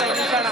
ಸಂಸ್ಥೆಗಳ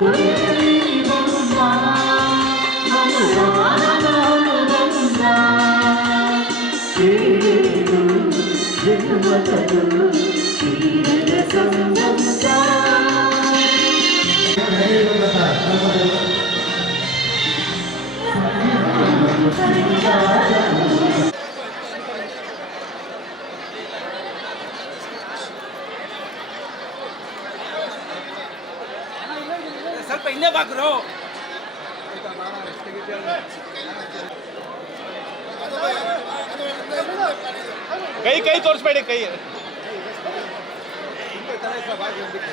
Thank you. ಸ್ವಲ್ಪ ಹಿಂದೆ ಬಾಕ್ರು ಕೈ ಕೈ ತೋರಿಸ್ಬೇಡಿ ಕೈ. ಸರ್ ಇರಬೇಕು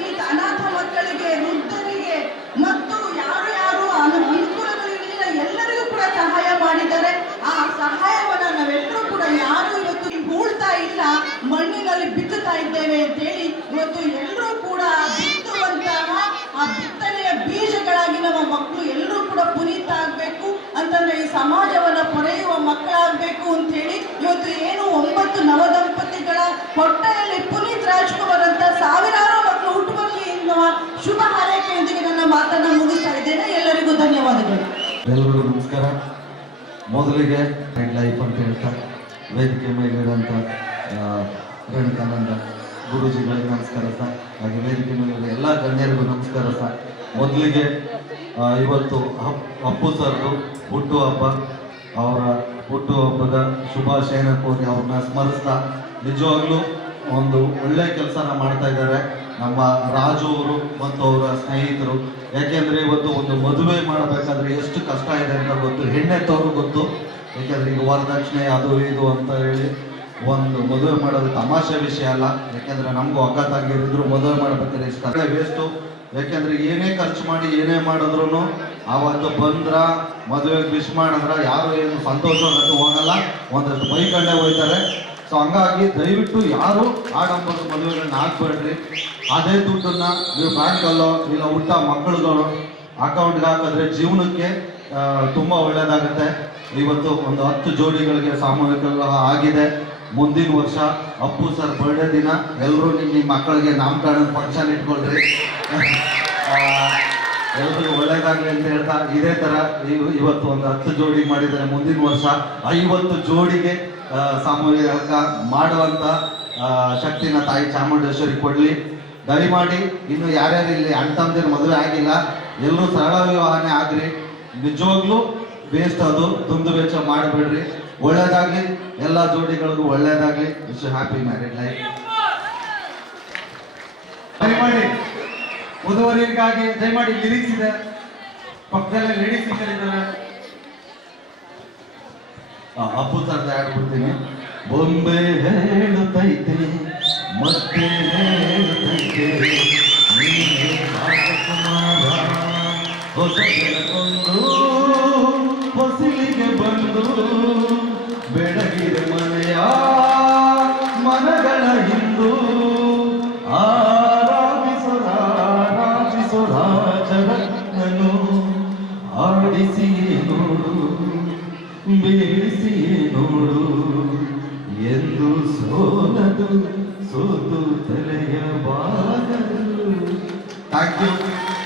ಒಂಬತ್ತು ನವದಂಪತಿಗಳ ಹೊಟ್ಟೆಯಲ್ಲಿ ಪುನೀತ್ ರಾಜ್ಕುಮಾರ್ ಅಂತ ಸಾವಿರಾರು ಮಕ್ಕಳು ಹುಟ್ಟು ಬರಲಿ ಎನ್ನುವ ಶುಭ ಹಾರೈಕೆಯೊಂದಿಗೆ ನನ್ನ ಮಾತನ್ನ ಮುಗಿಸ್ತಾ ಇದ್ದೇನೆ. ಎಲ್ಲರಿಗೂ ಧನ್ಯವಾದಗಳು. ಎಲ್ಲರಿಗೂ ನಮಸ್ಕಾರ. ಮೊದಲಿಗೆ ಲೈಫ್ ಅಂತ ಹೇಳ್ತಾ, ವೇದಿಕೆ ಮೇಲಿರೋಂಥ ಗಣಿತಾನಂದ ಗುರುಜಿಗಳಿಗೆ ನಮಸ್ಕಾರ ಸರ್. ಹಾಗೆ ವೇದಿಕೆ ಮೇಲಿರೋ ಎಲ್ಲ ಗಣ್ಯರಿಗೂ ನಮಸ್ಕಾರ ಸರ್. ಮೊದಲಿಗೆ ಇವತ್ತು ಅಪ್ಪು ಸರ್ದು ಹುಟ್ಟುಹಬ್ಬ ಅವರ ಹುಟ್ಟುಹಬ್ಬದ ಶುಭಾಶಯನ ಕೋರಿ ಅವ್ರನ್ನ ಸ್ಮರಿಸ್ತಾ ನಿಜವಾಗ್ಲೂ ಒಂದು ಒಳ್ಳೆ ಕೆಲಸನ ಮಾಡ್ತಾ ಇದ್ದಾರೆ. ನಮ್ಮ ರಾಜು ಅವರು ಮತ್ತು ಅವರ ಸ್ನೇಹಿತರು. ಯಾಕೆಂದ್ರೆ ಇವತ್ತು ಒಂದು ಮದುವೆ ಮಾಡಬೇಕಾದ್ರೆ ಎಷ್ಟು ಕಷ್ಟ ಇದೆ ಅಂತ ಗೊತ್ತು. ಹೆಣ್ಣೆತ್ತವ್ರಿಗೂ ಗೊತ್ತು. ಯಾಕೆಂದ್ರೆ ಈಗ ವರದಕ್ಷಿಣೆ ಅದು ಇದು ಅಂತ ಹೇಳಿ ಒಂದು ಮದುವೆ ಮಾಡೋದು ತಮಾಷೆ ವಿಷಯ ಅಲ್ಲ. ಯಾಕೆಂದ್ರೆ ನಮಗೂ ಅಕ್ಕ ತಂಗಿರಿದ್ರು ಮದುವೆ ಮಾಡಬೇಕಾದ್ರೆ ಇಷ್ಟ. ವೇಸ್ಟು ಯಾಕೆಂದ್ರೆ ಏನೇ ಖರ್ಚು ಮಾಡಿ ಏನೇ ಮಾಡಿದ್ರು ಆವತ್ತು ಬಂದ್ರ, ಮದುವೆಗೆ ವಿಶ್ ಮಾಡಿದ್ರ ಯಾರು ಏನು ಸಂತೋಷ ಅನ್ನೋದು ಹೋಗಲ್ಲ. ಒಂದಷ್ಟು ಬೈಕಂಡೆ ಹೋಯ್ತಾರೆ ಸೊ ಹಂಗಾಗಿ ದಯವಿಟ್ಟು ಯಾರು ಆಡಂಬರದ ಮದುವೆಗಳನ್ನ ಹಾಕ್ಬೇಡ್ರಿ. ಅದೇ ದುಡ್ಡನ್ನ ನೀವು ಬ್ಯಾಂಕಲ್ಲೋ ಇಲ್ಲ ಹುಟ್ಟ ಮಕ್ಕಳುಗಳು ಅಕೌಂಟ್ಗೆ ಹಾಕಿದ್ರೆ ಜೀವನಕ್ಕೆ ತುಂಬ ಒಳ್ಳೇದಾಗುತ್ತೆ. ಇವತ್ತು ಒಂದು ಹತ್ತು ಜೋಡಿಗಳಿಗೆ ಸಾಮೂಹಿಕ ಆಗಿದೆ. ಮುಂದಿನ ವರ್ಷ ಅಪ್ಪು ಸರ್ ಬರ್ಡೇ ದಿನ ಎಲ್ಲರೂ ನಿಮ್ಮ ನಿಮ್ಮ ಮಕ್ಕಳಿಗೆ ನಾಮಕರಣ ಫಂಕ್ಷನ್ ಇಟ್ಕೊಳ್ರಿ. ಎಲ್ರಿಗೂ ಒಳ್ಳೇದಾಗ್ಲಿ ಅಂತ ಹೇಳ್ತಾ ಇದೇ ನೀವು ಇವತ್ತು ಒಂದು ಹತ್ತು ಜೋಡಿ ಮಾಡಿದರೆ ಮುಂದಿನ ವರ್ಷ ಐವತ್ತು ಜೋಡಿಗೆ ಸಾಮೂಹಿಕ ಮಾಡುವಂತ ಆ, ಶಕ್ತಿನ ತಾಯಿ ಚಾಮುಂಡೇಶ್ವರಿ ಕೊಡ್ಲಿ. ದಯಮಾಡಿ ಇನ್ನು ಯಾರ್ಯಾರು ಇಲ್ಲಿ ಅಣ್ಣ ಮದುವೆ ಆಗಿಲ್ಲ ಎಲ್ಲರೂ ಸರಳ ವಿವಾಹನೇ ಆಗ್ರಿ ನಿಜವಾಗ್ಲೂ ವೇಸ್ಟ್ ಅದು ದುಂದು ವೆಚ್ಚ ಮಾಡಬೇಡ್ರಿ. ಒಳ್ಳೇದಾಗ್ಲಿ, ಎಲ್ಲ ಜೋಡಿಗಳಿಗೂ ಒಳ್ಳೇದಾಗ್ಲಿ. ವಿಶ್ ಹ್ಯಾಪಿ ಮ್ಯಾರೇಜ್ ಲೈಫ್ ದಯಮಾಡಿ ಮುದುವರಿಗಾಗಿ ದಯಮಾಡಿ ಲಿರಿಕ್ಸ್ ಇದೆ ಪಕ್ಕದಲ್ಲೇ ಲೇಡೀಸ್ ಇದ್ದಾರೆ ಅಪ್ಪು ತರದ ಆಡ್ಬಿಡ್ತೀನಿ. ಬೊಂಬೆ ಹೇಳುತ್ತೈತೆ, ಮತ್ತೆ ಹೇಳುತ್ತೈತೆ, ನೀನೇ ಬಂದು ಹೊಸಿಲಿಗೆ ಬಂದು ಬೆಳಗಿರೆ ಮನೆಯ ಮನಗಳ ಹಿಂದು. ರಾಜರತ್ನನು ಆಡಿಸಿಯೇ ನೋಡು ಬೇಯಿಸಿಯೇ ನೋಡು. ಹೋಲದು ಸೋತು ತಲೆಯ ಬಾಗಲು ಥ್ಯಾಂಕ್